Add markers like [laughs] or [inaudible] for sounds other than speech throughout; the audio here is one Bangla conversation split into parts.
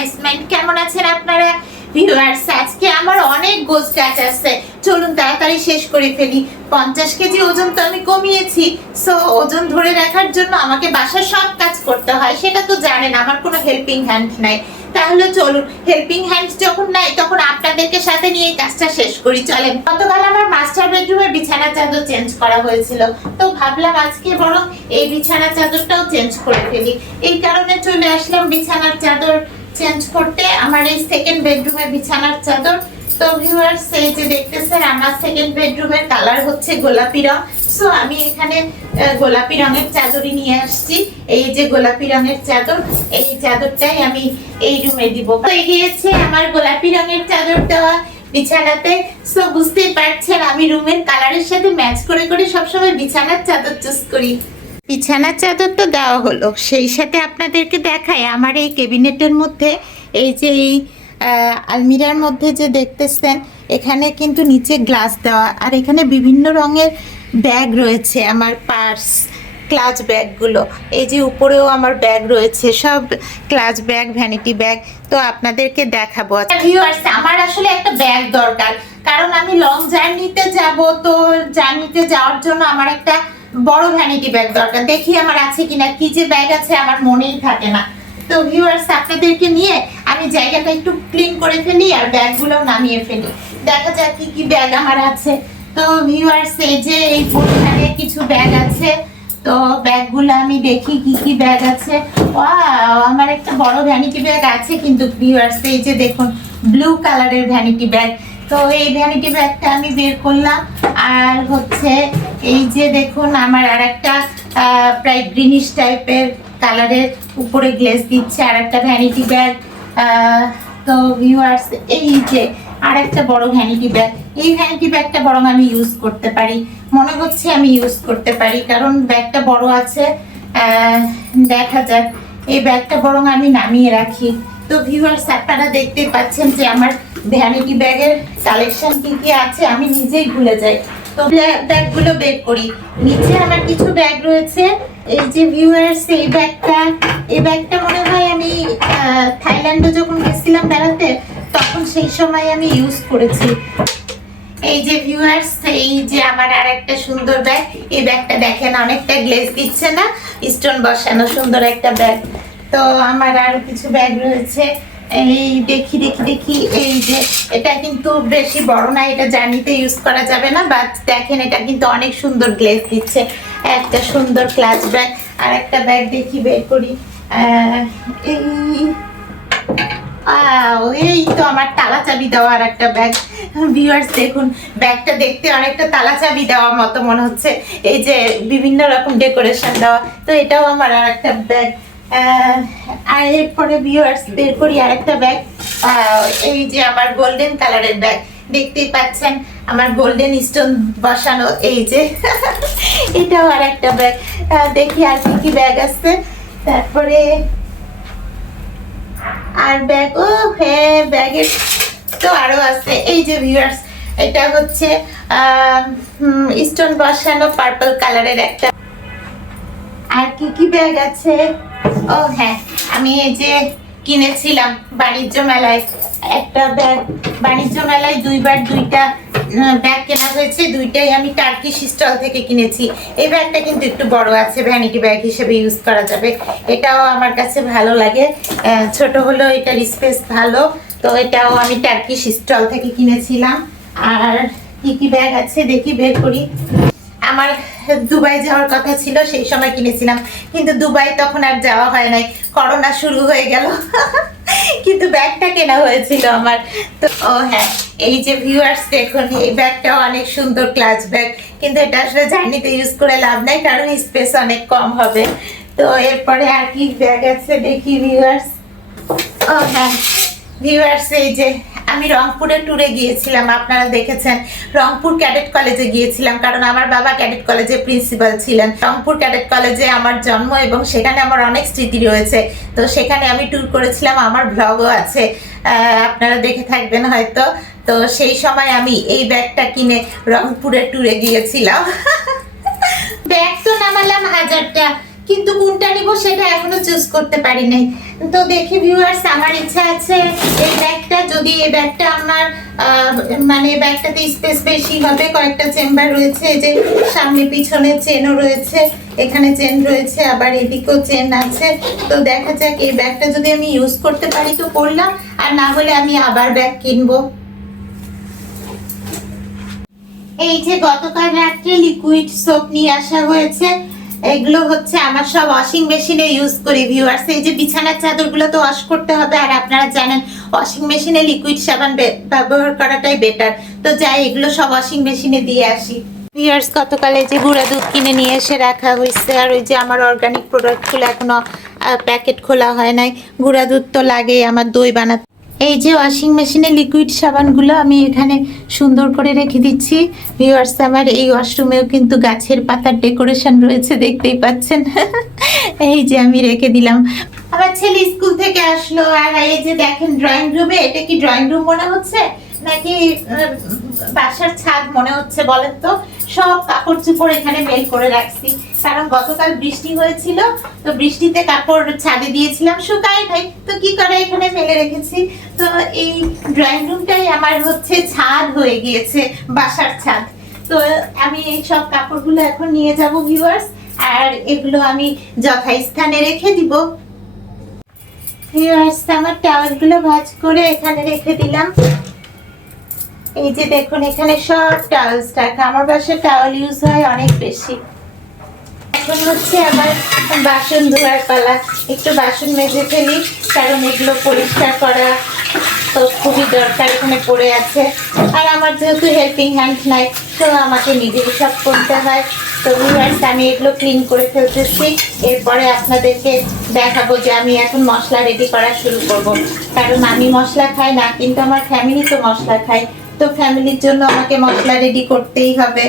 পানিশমেন্ট কেমন আছেন আপনারা? ভিউয়ার্স আজকে আমার অনেক গোছ কাজ আছে। চলুন তাড়াতাড়ি শেষ করে ফেলি। পঞ্চাশ কেজি ওজন তো আমি কমিয়েছি। সো ওজন ধরে রাখার জন্য আমাকে বাসার সব কাজ করতে হয়। সেটা তো জানেন, আমার কোনো হেল্পিং হ্যান্ড নাই। তাহলে চলুন হেল্পিং হ্যান্ড যখন নাই, তখন আপনাদেরকে সাথে নিয়ে এই কাজটা শেষ করি। চলেন, গতকাল আমার মাস্টার বেডরুমে বিছানা চাদর চেঞ্জ করা হয়েছিল। তো ভাবলাম আজকে বরং এই বিছানা চাদরটাও চেঞ্জ করে ফেলি। এই কারণে চলে আসলাম বিছানার চাদর চেঞ্জ করতে আমার এই সেকেন্ড বেডরুমে বিছানার চাদর। তো ভিউয়ার্স এই যে দেখতেছেন, আমার সেকেন্ড বেডরুমের কালার হচ্ছে গোলাপি রং। সো আমি এখানে গোলাপি রঙের চাদরই নিয়ে আসছি। এই যে গোলাপি রঙের চাদর, এই চাদরটাই আমি এই রুমে দিব। হয়ে গিয়েছে আমার গোলাপি রঙের চাদর দেওয়া বিছানাতে। সো বুঝতেই পারছেন, আমি রুমের কালারের সাথে ম্যাচ করে করে সবসময় বিছানার চাদর চুজ করি। বিছানার চাদর তো দেওয়া হলো। সেই সাথে আপনাদেরকে দেখায় আমার এই ক্যাবিনেটের মধ্যে, এই যে এই আলমিরার মধ্যে যে দেখতেছেন, এখানে কিন্তু নিচে গ্লাস দেওয়া, আর এখানে বিভিন্ন রঙের ব্যাগ রয়েছে আমার পার্স, ক্লাচ ব্যাগগুলো। এই যে উপরেও আমার ব্যাগ রয়েছে, সব ক্লাচ ব্যাগ, ভ্যানিটি ব্যাগ, তো আপনাদেরকে দেখাবো। ভিউয়ার্স আমার আসলে একটা ব্যাগ দরকার, কারণ আমি লং জার্নিতে যাব, তো জার্নিতে যাওয়ার জন্য আমার একটা বড় ভ্যানিটি ব্যাগ দরকার। দেখি আমার আছে কিনা, কি যে ব্যাগ আছে আমার মনেই থাকে না। তো ভিউয়ার্স আপনাদেরকে নিয়ে আমি জায়গাটা একটু ক্লিন করে ফেলি আর ব্যাগগুলো নামিয়ে ফেলি। দেখা যাক কি কি ব্যাগ আমার আছে। তো ভিউয়ার্স এই যে এই পরিমাণে কিছু ব্যাগ আছে। তো ব্যাগগুলো আমি দেখি কি কি ব্যাগ আছে। আমার একটা বড় ভ্যানিটি ব্যাগ আছে কিন্তু ভিউয়ার্স এই যে দেখুন ব্লু কালারের ভ্যানিটি ব্যাগ তো এই ভ্যানিটি ব্যাগটা আমি বের করলাম। আর হচ্ছে এই যে দেখুন, আমার আর একটা প্রায় গ্রিনিশ টাইপের কালারের উপরে গ্লেস দিচ্ছে আর একটা ভ্যানিটি ব্যাগ। তো ভিউয়ার্স এই যে আর একটা বড় ভ্যানিটি ব্যাগ। এই ভ্যানিটি ব্যাগটা বরং আমি ইউজ করতে পারি। মনে হচ্ছে আমি ইউজ করতে পারি, কারণ ব্যাগটা বড় আছে। দেখা যাক। এই ব্যাগটা বরং আমি নামিয়ে রাখি। তো ভিউয়ার্স আপনারা দেখতে পাচ্ছেন যে আমার ভ্যানিটি ব্যাগের কালেকশন কি কি আছে, আমি নিজেই ভুলে যাই। তো ব্যাগগুলো বের করি। নিচে আমার কিছু ব্যাগ রয়েছে। এই যে ভিউয়ার্স এই ব্যাগটা এই ব্যাগটা মনে হয় আমি থাইল্যান্ডে যখন গেছিলাম বেড়াতে, তখন সেই সময় আমি ইউজ করেছি। এই যে ভিউয়ার্স এই যে আমার আর একটা সুন্দর ব্যাগ এই ব্যাগটা দেখেন, অনেকটা গ্লেজ দিচ্ছে না স্টোন বসানো সুন্দর একটা ব্যাগ তো আমার আরও কিছু ব্যাগ রয়েছে। এই দেখি দেখি দেখি। এই যে, এটা কিন্তু বেশি বড় না, এটা জার্নিতে ইউজ করা যাবে না বাট দেখেন, এটা কিন্তু অনেক সুন্দর গ্লেস দিচ্ছে। একটা সুন্দর ক্লাচ ব্যাগ আর একটা ব্যাগ দেখি বের করি। এই এই তো আমার তালা চাবি দেওয়া আর একটা ব্যাগ ভিউয়ার্স দেখুন, ব্যাগটা দেখতে অনেকটা তালা চাবি দেওয়ার মতো মনে হচ্ছে। এই যে বিভিন্ন রকম ডেকোরেশন দেওয়া, তো এটাও আমার আর একটা ব্যাগ আর এরপরে ভিউয়ার্স বের করি আর একটা ব্যাগ এই যে আমার গোল্ডেন কালারের ব্যাগ দেখতেই পাচ্ছেন আমার গোল্ডেন স্টোন বসানো, এই যে। [laughs] এটাও আর একটা ব্যাগ দেখি আর কি ব্যাগ আছে। তারপরে আর ব্যাগ ও হ্যাঁ ব্যাগের তো আরও আছে। এই যে ভিউয়ার্স এটা হচ্ছে স্টোন বসানো পার্পল কালারের একটা। আর কি কি ব্যাগ আছে? ও হ্যাঁ আমি এই যে কিনেছিলাম বাণিজ্য মেলায়। একটা ব্যাগ, বাণিজ্য মেলায় দুইবার দুইটা ব্যাগ কেনা হয়েছে, দুইটাই আমি টার্কিশ স্টল থেকে কিনেছি। এই ব্যাগটা কিন্তু একটু বড় আছে ভ্যানিটি ব্যাগ হিসেবে ইউজ করা যাবে। এটাও আমার কাছে ভালো লাগে। ছোট হলেও এটার স্পেস ভালো। তো এটাও আমি টার্কিশ স্টল থেকে কিনেছিলাম। আর কি কি ব্যাগ আছে দেখি, বের করি। আমার দুবাই যাওয়ার কথা ছিল, সেই সময় কিনেছিলাম। কিন্তু দুবাই তখন আর যাওয়া হয় নাই। করোনা শুরু হয়ে গেল। [laughs] কিন্তু ব্যাগটা কেনা হয়েছিল আমার। তো, ও হ্যাঁ এই যে ভিউয়ার্স দেখুন, এই ব্যাগটাও অনেক সুন্দর ক্লাচ ব্যাগ কিন্তু এটা আসলে জার্নিতে ইউজ করে লাভ নাই, কারণ স্পেস অনেক কম হবে। তো এরপরে আর কি ব্যাগ আছে দেখি ভিউয়ার্স ও হ্যাঁ ভিউয়ার্স এই যে আমি রংপুরে ট্যুরে গিয়েছিলাম, আপনারা দেখেছেন। রংপুর ক্যাডেট কলেজে গিয়েছিলাম, কারণ আমার বাবা ক্যাডেট কলেজে প্রিন্সিপাল ছিলেন। রংপুর ক্যাডেট কলেজে আমার জন্ম এবং সেখানে আমার অনেক স্মৃতি রয়েছে। তো সেখানে আমি ট্যুর করেছিলাম, আমার ব্লগও আছে। আপনারা দেখে থাকবেন হয়তো। তো সেই সময় আমি এই ব্যাগটা কিনে রংপুরে ট্যুরে গিয়েছিলাম। ব্যাগ তো নামালাম হাজারটা। কিন্তু কোনটা নিব সেটা এখনও চুজ করতে পারি নাই। তো দেখি ভিউয়ার্স আমার ইচ্ছা আছে এই ব্যাগটা। যদি এই ব্যাগটা আমার মানে ব্যাগটাতে স্পেস বেশি হবে, কয়েকটা চেম্বার রয়েছে যে সামনে পিছনে চেনও রয়েছে, এখানে চেন রয়েছে, আবার এদিকেও চেন আছে। তো দেখা যাক, এই ব্যাগটা যদি আমি ইউজ করতে পারি তো করলাম, আর না হলে আমি আবার ব্যাগ কিনবো। এই যে গতকাল রাত্রে লিকুইড সোপ নিয়ে আসা হয়েছে এগুলো হচ্ছে আমার সব ওয়াশিং মেশিনে ইউজ করি ভিউয়ার্স এই যে বিছানার চাদরগুলো তো ওয়াশ করতে হবে, আর আপনারা জানেন ওয়াশিং মেশিনে লিকুইড সাবান ব্যবহার করাটাই বেটার তো যাই, এগুলো সব ওয়াশিং মেশিনে দিয়ে আসি। ভিউয়ার্স গতকালে যে গুঁড়া দুধ কিনে নিয়ে এসে রাখা হয়েছে, আর ওই যে আমার অর্গানিক প্রোডাক্টগুলো এখনও প্যাকেট খোলা হয় নাই। গুঁড়া দুধ তো লাগেই, আমার দই বানাতে এই যে ওয়াশিং মেশিনে লিকুইড সাবানগুলো আমি এখানে সুন্দর করে রেখে দিচ্ছি। ভিউয়ার্স আমার এই ওয়াশরুমেও কিন্তু গাছের পাতার ডেকোরেশন রয়েছে, দেখতেই পাচ্ছেন। [laughs] এই যে আমি রেখে দিলাম। আমার ছেলে স্কুল থেকে আসলো, আর এই যে দেখেন ড্রয়িং রুমে এটা কি ড্রয়িং রুম মনে হচ্ছে? নাকি বাসার ছাদ মনে হচ্ছে বলেন তো? সব কাপড় চোপড় এখানে মেল করে রাখছি। কারণ গতকাল বৃষ্টি হয়েছিল, তো বৃষ্টিতে কাপড় ছাদে দিয়েছিলাম। শুকায় নাই তো কি করে এখানে মেলে রেখেছি? তো এই ড্রয়িং রুমটাই আমার হচ্ছে ছাদ হয়ে গিয়েছে, বাসার ছাদ। তো আমি এই সব কাপড়গুলো এখন নিয়ে যাব ভিউয়ার্স আর এগুলো আমি যথাস্থানে রেখে দিব। ভিউয়ার্স আমার টাওয়ালগুলো ভাজ করে এখানে রেখে দিলাম। এই যে দেখুন, এখানে সব টাওয়ালস রাখা। আমার বাসায় টাওয়াল ইউজ হয় অনেক বেশি। এখন হচ্ছে আমার বাসন ধোয়ার পালা। একটু বাসন মেজে ফেলি, কারণ এগুলো পরিষ্কার করা তো খুবই দরকার এখানে পড়ে আছে। আর আমার যেহেতু হেল্পিং হ্যান্ড নাই, তো আমাকে নিজেই সব করতে হয়। তো ভিউয়ার্স আমি এগুলো ক্লিন করে ফেলতেছি। এরপরে আপনাদেরকে দেখাবো যে আমি এখন মশলা রেডি করা শুরু করব। কারণ আমি মশলা খাই না, কিন্তু আমার ফ্যামিলি তো মশলা খায়। তো ফ্যামিলির জন্য আমাকে মশলা রেডি করতেই হবে।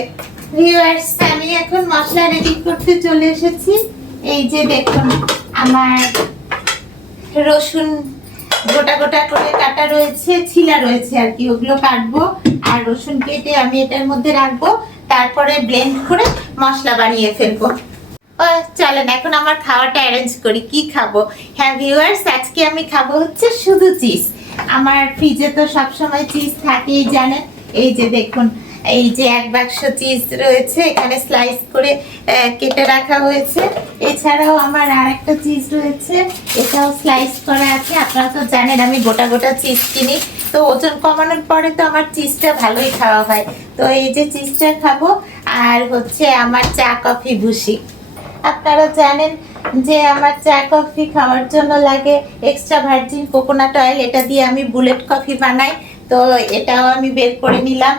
ভিউয়ার্স আমি এখন মশলা রেডি করতে চলে এসেছি। এই যে দেখুন, আমার রসুন গোটা গোটা করে কাটা রয়েছে, ছিলা রয়েছে আর কি, ওগুলো কাটবো। আর রসুন কেটে আমি এটার মধ্যে রাখব, তারপরে ব্লেন্ড করে মশলা বানিয়ে ফেলব। চলেন, এখন আমার খাওয়াটা অ্যারেঞ্জ করি, কি খাব? হ্যাঁ ভিউয়ার্স আজকে আমি খাব হচ্ছে শুধু চিজ আমার ফ্রিজে তো সবসময় চিজ থাকেই, জানেন? এই যে দেখুন, এই যে এক বাক্স চিজ রয়েছে, এখানে স্লাইস করে কেটে রাখা হয়েছে। এছাড়াও আমার আর একটা চিজ রয়েছে, এটাও স্লাইস করা আছে। আপনারা তো জানেন, আমি গোটা গোটা চিজ কিনি। তো ওজন কমানোর পরে তো আমার চিজটা ভালোই খাওয়া হয়। তো এই যে চিজটা খাব, আর হচ্ছে আমার চা কফি ভুসি। আপনারা জানেন যে আমার চা কফি খাওয়ার জন্য লাগে এক্সট্রা ভার্জিন কোকোনাট অয়েল এটা দিয়ে আমি বুলেট কফি বানাই। তো এটাও আমি বের করে নিলাম।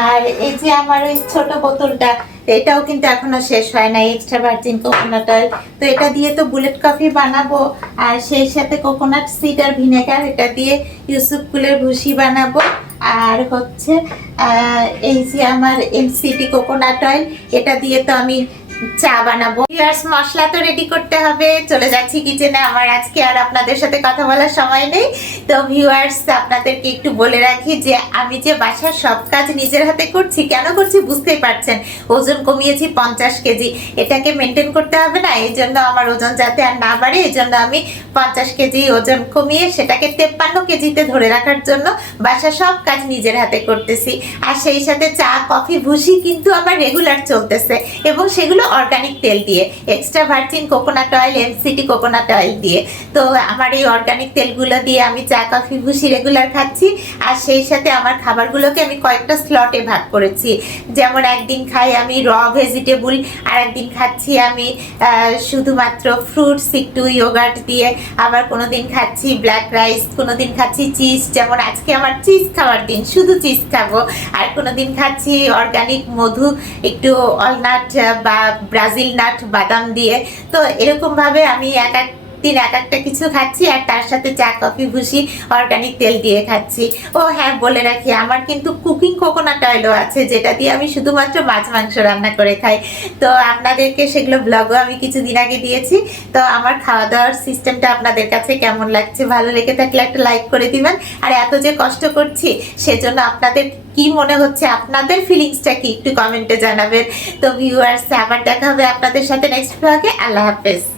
আর এই যে আমার ওই ছোট বোতলটা, এটাও কিন্তু এখনও শেষ হয় নাই এক্সট্রা ভার্জিন কোকোনাট অয়েল তো এটা দিয়ে তো বুলেট কফি বানাবো, আর সেই সাথে কোকোনাট সিড আর ভিনেগার এটা দিয়ে ইউসুফ কুলের ভুসি বানাবো। আর হচ্ছে এই যে আমার এমসিটি কোকোনাট অয়েল এটা দিয়ে তো আমি চা বানাবো। ভিউয়ার্স মশলা তো রেডি করতে হবে। চলে যাচ্ছি কিচেনে আমার আজকে আর আপনাদের সাথে কথা বলার সময় নেই। তো ভিউয়ার্স আপনাদেরকে একটু বলে রাখি যে, আমি যে বাসার সব কাজ নিজের হাতে করছি, কেন করছি বুঝতেই পারছেন? ওজন কমিয়েছি পঞ্চাশ কেজি। এটাকে মেনটেন করতে হবে না। এই জন্য আমার ওজন যাতে আর না বাড়ে, এই জন্য আমি পঞ্চাশ কেজি ওজন কমিয়ে সেটাকে তেপ্পান্ন কেজিতে ধরে রাখার জন্য বাসার সব কাজ নিজের হাতে করতেছি। আর সেই সাথে চা, কফি, ভুসি কিন্তু আমার রেগুলার চলতেছে। এবং সেগুলো অর্গানিক তেল দিয়ে extra virgin coconut oil MCT coconut oil দিয়ে। তো আমার এই অর্গানিক তেলগুলো দিয়ে আমি চা, কফি, ভুসি রেগুলার খাচ্ছি। আর সেই সাথে আমার খাবারগুলোকে আমি কয়েকটা স্লটে ভাগ করেছি। যেমন একদিন খাই আমি র ভেজিটেবল আর একদিন খাচ্ছি আমি শুধুমাত্র ফ্রুটস একটু ইয়োগার্ট দিয়ে। আবার কোনো দিন খাচ্ছি ব্ল্যাক রাইস কোনো দিন খাচ্ছি চিজ যেমন আজকে আমার চিজ খাওয়ার দিন, শুধু চিজ খাব। আর কোনো দিন খাচ্ছি অর্গানিক মধু, একটু অলনাট বা ব্রাজিল নাট বাদাম দিয়ে। তো এরকমভাবে আমি এক এক দিন এক একটা কিছু খাচ্ছি আর তার সাথে চা, কফি, ভুসি অর্গানিক তেল দিয়ে খাচ্ছি। ও হ্যাঁ বলে রাখি, আমার কিন্তু কুকিং কোকোনাট অয়েলও আছে, যেটা দিয়ে আমি শুধুমাত্র মাছ, মাংস রান্না করে খাই। তো আপনাদেরকে সেগুলো ব্লগও আমি কিছুদিন আগে দিয়েছি। তো আমার খাওয়া দাওয়ার সিস্টেমটা আপনাদের কাছে কেমন লাগছে, ভালো লেগে থাকলে একটা লাইক করে দিবেন। আর এত যে কষ্ট করছি, সেজন্য আপনাদের কি মনে হচ্ছে, আপনাদের ফিলিংসটা কি, একটু কমেন্টে জানাবেন। তো ভিউয়ার্স আবার দেখা হবে আপনাদের সাথে নেক্সট ব্লগে আল্লাহ হাফেজ।